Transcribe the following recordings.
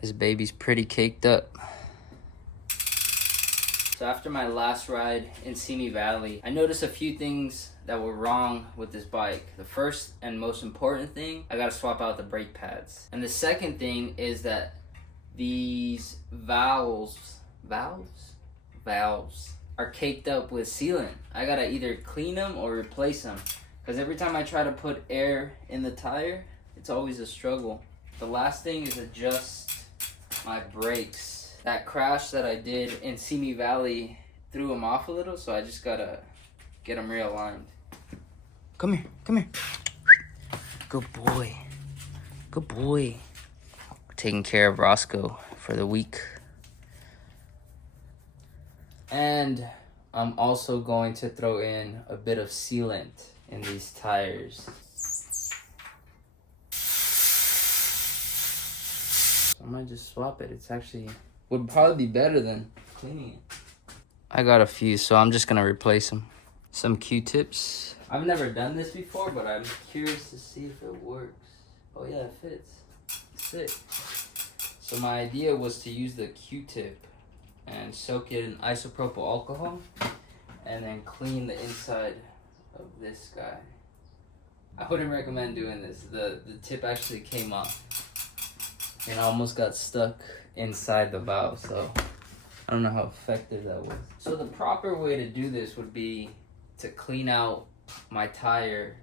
This baby's pretty caked up. So after my last ride in Simi Valley, I noticed a few things that were wrong with this bike. The first and most important thing, I gotta swap out the brake pads. And the second thing is that these valves are caked up with sealant. I gotta either clean them or replace them, because every time I try to put air in the tire, it's always a struggle. The last thing is adjust my brakes. That crash that I did in Simi Valley threw them off a little, so I just gotta get them realigned. Come here, come here. Good boy. Good boy. We're taking care of Roscoe for the week. And I'm also going to throw in a bit of sealant in these tires. So I might just swap it. It's actually would probably be better than cleaning it. I got a few, so I'm just gonna replace them. Some Q-tips. I've never done this before, but I'm curious to see if it works. Oh yeah, it fits. Sick. So my idea was to use the Q-tip and soak it in isopropyl alcohol and then clean the inside of this guy. I wouldn't recommend doing this. The tip actually came off and I almost got stuck inside the valve, so I don't know how effective that was. So the proper way to do this would be to clean out my tire,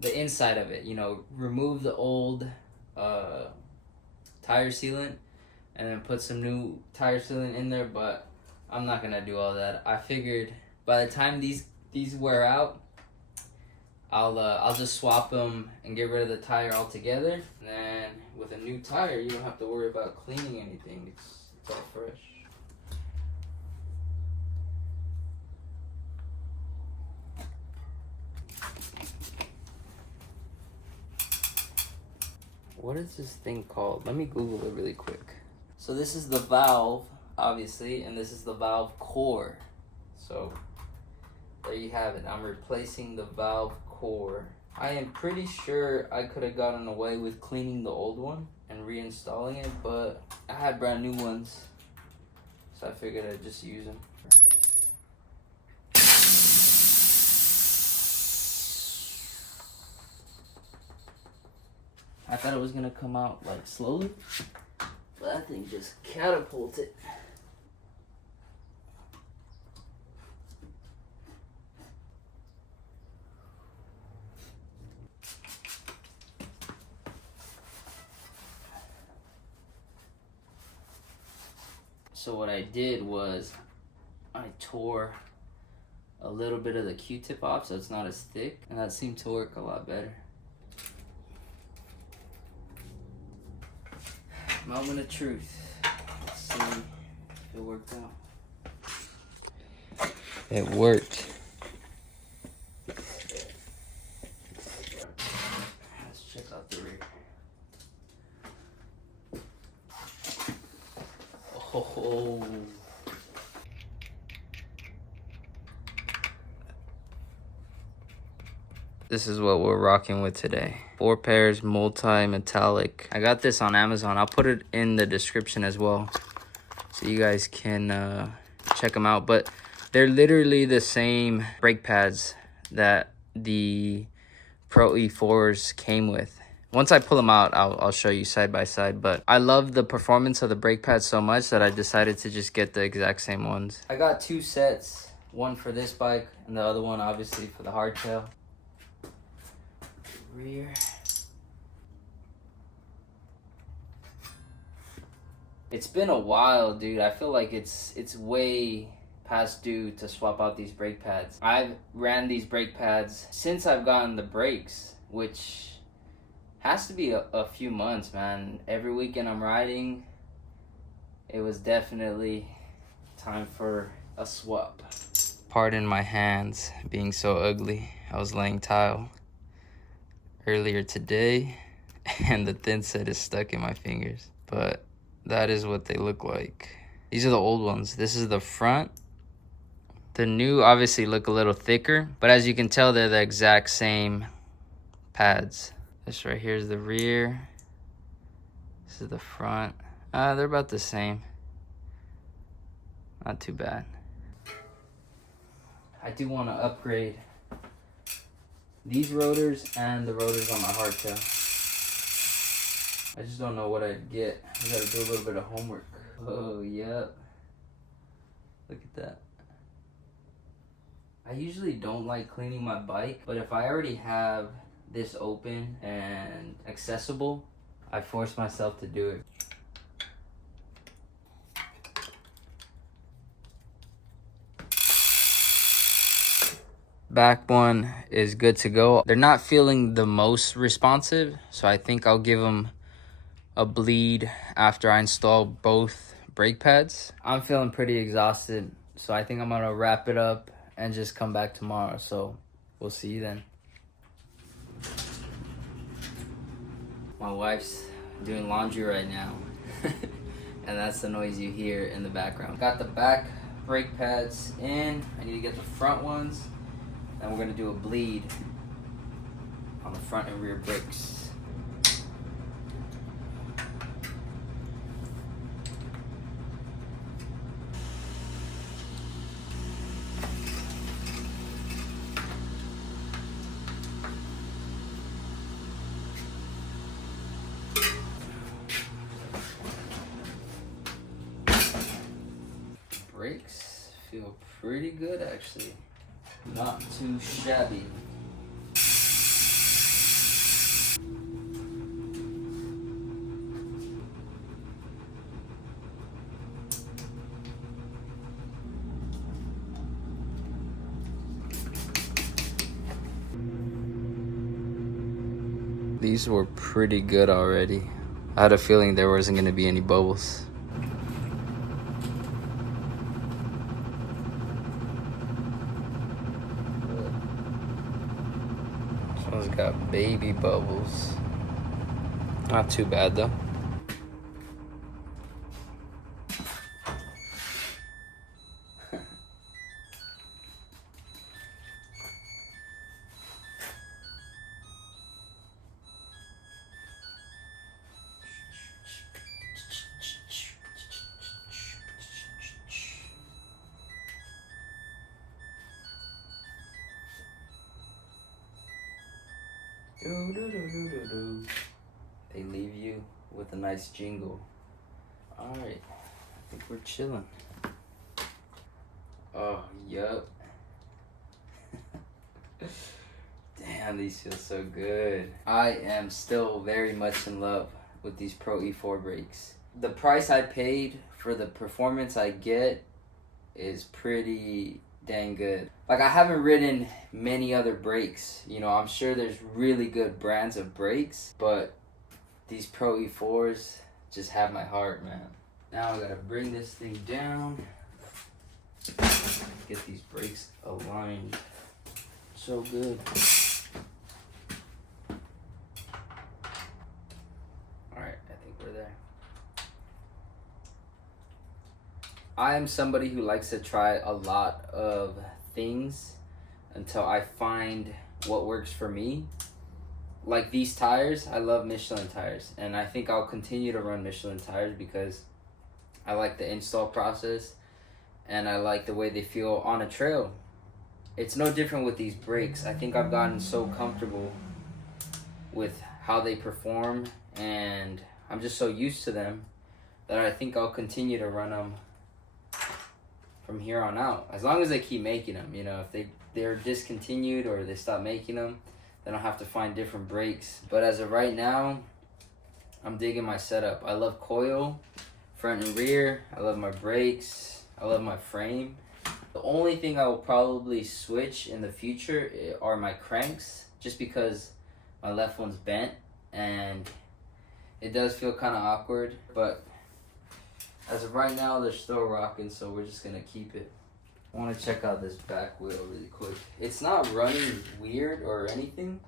the inside of it, you know, remove the old tire sealant and then put some new tire sealant in there, but I'm not gonna do all that. I figured by the time these wear out, I'll just swap them and get rid of the tire altogether. And then with a new tire, you don't have to worry about cleaning anything. It's all fresh. What is this thing called? Let me Google it really quick. So this is the valve, obviously, and this is the valve core. So there you have it. I'm replacing the valve core. I am pretty sure I could have gotten away with cleaning the old one and reinstalling it, but I had brand new ones, so I figured I'd just use them. I thought it was gonna come out like slowly, but that thing just catapulted. So what I did was I tore a little bit of the Q-tip off so it's not as thick, and that seemed to work a lot better. Moment of truth. Let's see if it worked out. It worked. Let's check out the rear. Oh. This is what we're rocking with today. 4 pairs, multi-metallic. I got this on Amazon. I'll put it in the description as well, so you guys can check them out. But they're literally the same brake pads that the Pro E4s came with. Once I pull them out, I'll show you side by side. But I love the performance of the brake pads so much that I decided to just get the exact same ones. I got 2 sets, one for this bike and the other one obviously for the hardtail. Rear. It's been a while, dude. I feel like it's way past due to swap out these brake pads. I've ran these brake pads since I've gotten the brakes, which has to be a few months, man. Every weekend I'm riding, it was definitely time for a swap. Pardon my hands being so ugly. I was laying tile earlier today and the thin set is stuck in my fingers, but that is what they look like. These are the old ones. This is the front. The new obviously look a little thicker, but as you can tell, they're the exact same pads. This right here is the rear. This is the front. They're about the same. Not too bad. I do want to upgrade these rotors and the rotors on my hardtail. I just don't know what I'd get. I gotta do a little bit of homework. Oh, yep. Look at that. I usually don't like cleaning my bike, but if I already have this open and accessible, I force myself to do it. Back one is good to go. They're not feeling the most responsive, so I think I'll give them a bleed after I install both brake pads. I'm feeling pretty exhausted, so I think I'm gonna wrap it up and just come back tomorrow. So we'll see you then. My wife's doing laundry right now, and that's the noise you hear in the background. Got the back brake pads in. I need to get the front ones. And we're gonna do a bleed on the front and rear brakes. Brakes feel pretty good actually. Not too shabby. These were pretty good already. I had a feeling there wasn't going to be any bubbles. This one's got baby bubbles. Not too bad though. Do, do, do, do, do, do. They leave you with a nice jingle. Alright, I think we're chilling. Oh, yup. Damn, these feel so good. I am still very much in love with these Pro E4 brakes. The price I paid for the performance I get is pretty dang good. Like, I haven't ridden many other brakes. You know, I'm sure there's really good brands of brakes, but these Pro E4s just have my heart, man. Now I gotta bring this thing down, get these brakes aligned. So good. Alright, I think we're there. I am somebody who likes to try a lot of things until I find what works for me. Like these tires, I love Michelin tires, and I think I'll continue to run Michelin tires because I like the install process and I like the way they feel on a trail. It's no different with these brakes. I think I've gotten so comfortable with how they perform and I'm just so used to them that I think I'll continue to run them from here on out, as long as they keep making them. You know, if they're discontinued or they stop making them, then I'll have to find different brakes. But as of right now, I'm digging my setup. I love coil, front and rear. I love my brakes. I love my frame. The only thing I will probably switch in the future are my cranks, just because my left one's bent and it does feel kind of awkward. But as of right now, they're still rocking, so we're just gonna keep it. I want to check out this back wheel really quick. It's not running weird or anything.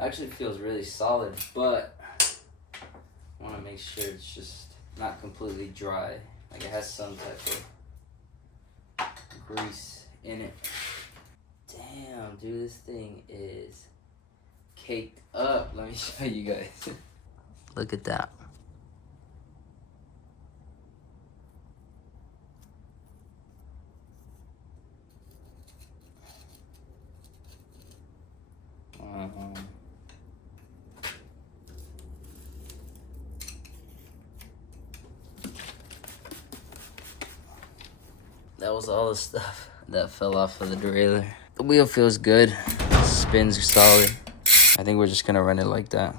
It actually feels really solid, but I want to make sure it's just not completely dry. Like it has some type of grease in it. Damn, dude, this thing is caked up. Let me show you guys. Look at that. That was all the stuff that fell off of the derailleur. The wheel feels good. Spins are solid. I think we're just gonna run it like that.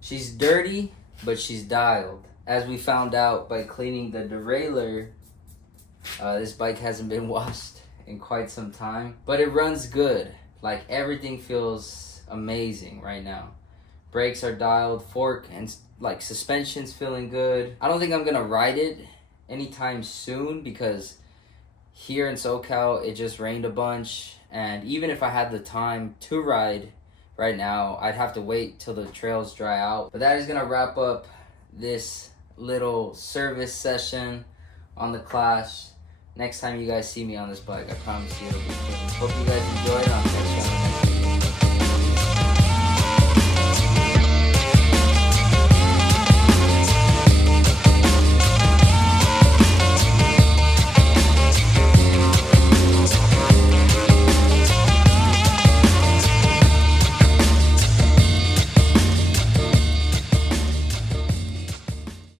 She's dirty, but she's dialed. As we found out by cleaning the derailleur, this bike hasn't been washed in quite some time, but it runs good. Like, everything feels amazing right now. Brakes are dialed, fork and like suspension's feeling good. I don't think I'm gonna ride it anytime soon because here in SoCal it just rained a bunch, and even if I had the time to ride right now, I'd have to wait till the trails dry out. But that is gonna wrap up this little service session on the Clash. Next time you guys see me on this bike, I promise you it'll be clean. Hope you guys enjoyed it. I'll catch you on the